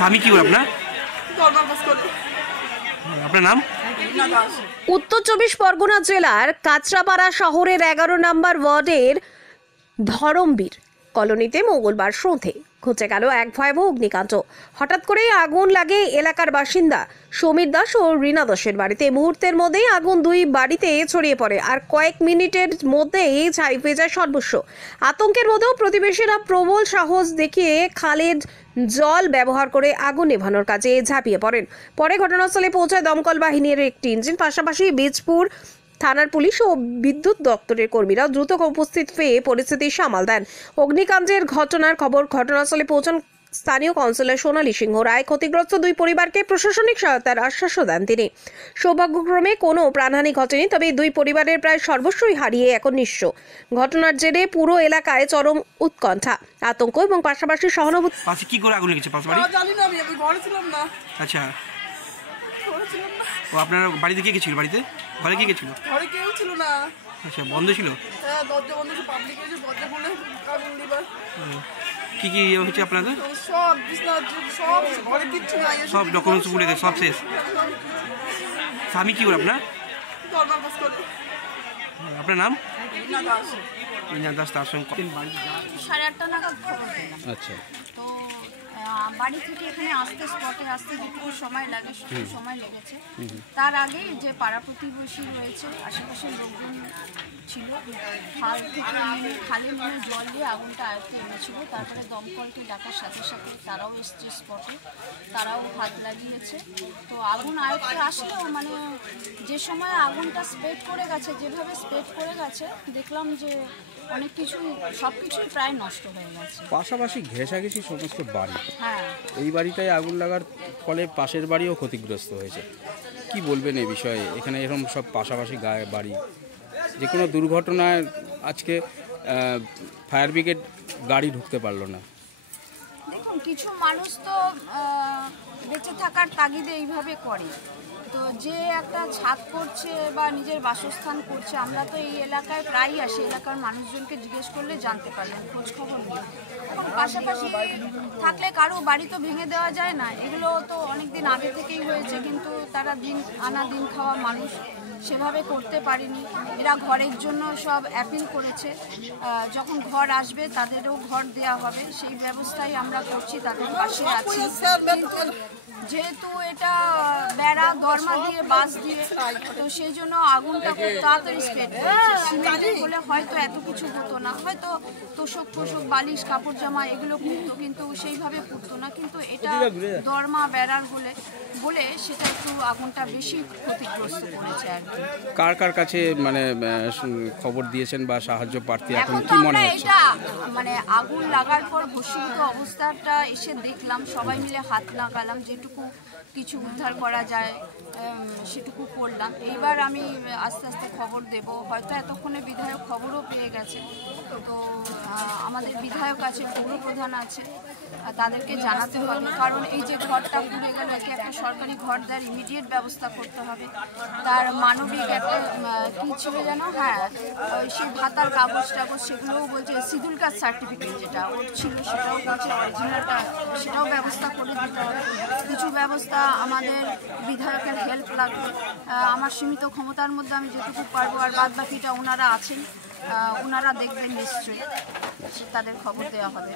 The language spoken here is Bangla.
স্বামী কি করে আপনার? আপনার নাম? উত্তর 24 পরগনা জেলার কাঁচরাপাড়া শহরের 11 নম্বর ওয়ার্ডের ধরমবীর কলোনিতে মঙ্গলবার সন্ধ্যে ঘটে গেল এক ভয়াবহ অগ্নিকাণ্ড। হঠাৎ করেই আগুন লাগে এলাকার বাসিন্দা সমীর দাস ও রীনা দাসের বাড়িতে। মুহূর্তের মধ্যেই আগুন দুই বাড়িতে ছড়িয়ে পড়ে আর কয়েক মিনিটের মধ্যেই ছাই হয়ে যায় সর্বস্ব। আতঙ্কের মধ্যেও প্রতিবেশীরা প্রবল সাহস দেখিয়ে খালের জল ব্যবহার করে আগুন নেভানোর কাজে ঝাঁপিয়ে পড়েন। পরে ঘটনাস্থলে পৌঁছায় দমকল বাহিনীর একটি ইঞ্জিন, পাশাপাশি বীজপুর থানার পুলিশ ও বিদ্যুৎ দপ্তরের কর্মীরা দ্রুত উপস্থিত হয়ে পরিস্থিতি সামাল দেন। অগ্নিকাণ্ডের ঘটনার খবর ঘটনাস্থলে পৌঁছান স্থানীয় কাউন্সিলর সোনালী সিংহ রায়। ক্ষতিগ্রস্ত দুই পরিবারকে প্রশাসনিক সহায়তার আশ্বাসও দেন তিনি। সৌভাগ্যক্রমে কোনো প্রাণহানি ঘটেনি, তবে দুই পরিবারের প্রায় সর্বস্বই হারিয়ে এখন নিঃস্ব। ঘটনার জেরে পুরো এলাকায় চরম উৎকণ্ঠা, আতঙ্ক এবং পাশাপাশি সহানুভূতি। পাশে কি করে আগুন লেগেছে? পাশ বাড়ি? জানি না, আমি ঘরে ছিলাম না। আচ্ছা, ও আপনার বাড়িতে কে কে ছিল? বাড়িতে ঘরে কে কে ছিল? ঘরে কেউ ছিল না। আচ্ছা, বন্ধ ছিল? হ্যাঁ, দরজা বন্ধ ছিল। পাবলিক এসে দরজা খুলে আগুন দিবার। কি কি হয়েছে আপনাদের? সব বিছনা, সব ঘরে কিচ্ছু নাই। সব ডকুমেন্টস পুড়ে গেছে, সব শেষ। স্বামী কি করে আপনার? দরবার পাস করে। আপনার নাম? না দাস। রীনা দাস। তার সঙ্গে 8:30 নাগাদ খবর পেলাম। আচ্ছা, তো বাড়ি থেকে এখানে আসতে, স্পটে আসতে যেটুকু সময় লাগে সেটুকু সময় লেগেছে। তার আগে যে পাড়া প্রতিবেশী রয়েছে, আশেপাশের লোকজন ছিল, খাল থেকে খালে নেমে জল দিয়ে আগুনটা আয়ত্তে এনেছিল। তারপরে দমকলকে ডাকার সাথে সাথে তারাও এসছে স্পটে, তারাও হাত লাগিয়েছে। তো আগুন আয়ত্তে আসলেও মানে যে সময় আগুনটা স্প্রেড করে গেছে, যেভাবে স্প্রেড করে গেছে, দেখলাম যে অনেক কিছু, সব কিছুই প্রায় নষ্ট হয়ে গেছে। পাশাপাশি ঘেঁষাঘেঁষি সমস্ত বাড়ি, হ্যাঁ, এই বাড়িটায় আগুন লাগার ফলে পাশের বাড়িও ক্ষতিগ্রস্ত হয়েছে। কি বলবেন এই বিষয়ে? এখানে এরকম সব পাশাপাশি গায়ে বাড়ি, যে কোনো দুর্ঘটনায় আজকে ফায়ার ব্রিগেড গাড়ি ঢুকতে পারলো না। দেখুন, কিছু মানুষ তো বেঁচে থাকার তাগিদে এইভাবে করে। তো যে একটা ছাদ করছে বা নিজের বাসস্থান করছে, আমরা তো এই এলাকায় প্রায়ই আসি, এলাকার মানুষজনকে জিজ্ঞেস করলে জানতে পারবেন, খোঁজ খবর নেই। এবং পাশাপাশি থাকলে কারো বাড়ি তো ভেঙে দেওয়া যায় না, এগুলো তো অনেক দিন আগে থেকেই হয়েছে, কিন্তু তারা দিন আনা দিন খাওয়া মানুষ, সেভাবে করতে পারেনি। এরা ঘরের জন্য সব অ্যাপিল করেছে, যখন ঘর আসবে তাদেরও ঘর দেওয়া হবে, সেই ব্যবস্থাই আমরা করছি, তাদের পাশে আছি। কিন্তু যেহেতু এটা বেড়া দরমা দিয়ে বাঁশ দিয়ে, তো সেই জন্য আগুনটা খুব তাড়াতাড়ি স্প্রেড হয়েছে। সিমেন্টের হলে হয়তো এত কিছু হতো না, হয়তো তোষক ফোষক বালিশ কাপড় জামা এগুলো পুড়তো, কিন্তু সেইভাবে পুড়তো না। কিন্তু এটা দরমা বেড়ার বলে সেটা একটু আগুনটা বেশি ক্ষতিগ্রস্ত করেছে আর কি। কার কার কাছে মানে খবর দিয়েছেন বা সাহায্য প্রার্থী এখন কি মনে হচ্ছে? এটা মানে আগুন লাগার পর ভস্মীভূত অবস্থাটা এসে দেখলাম, সবাই মিলে হাত লাগালাম, যেটুকু কিছু উদ্ধার করা যায় সেটুকু করলাম। এইবার আমি আস্তে আস্তে খবর দেব, হয়তো এতক্ষণে বিধায়ক খবরও পেয়ে গেছে। তো আমাদের বিধায়ক আছে, পৌরপ্রধান আছে, তাদেরকে জানাতে হবে, কারণ এই যে ঘরটা পুড়ে গেল, একে একটা সরকারি ঘর দেওয়ার ইমিডিয়েট ব্যবস্থা করতে হবে। তার মানবিক একটা কী ছিল যেন, হ্যাঁ, সেই ভাতার কাগজ টাগজ সেগুলোও বলছে, শিডিউল কাস্ট সার্টিফিকেট যেটা ওর ছিল সেটাও বলছে, অরিজিনালটা সেটাও ব্যবস্থা করে দিতে হবে। কিছু ব্যবস্থা আমাদের বিধায়কের হেল্প লাগবে, আমার সীমিত ক্ষমতার মধ্যে আমি যেটুকু পারবো, আর বাদ বাকিটা ওনারা আছেন, ওনারা দেখবেন, নিশ্চয়ই তাদের খবর দেওয়া হবে।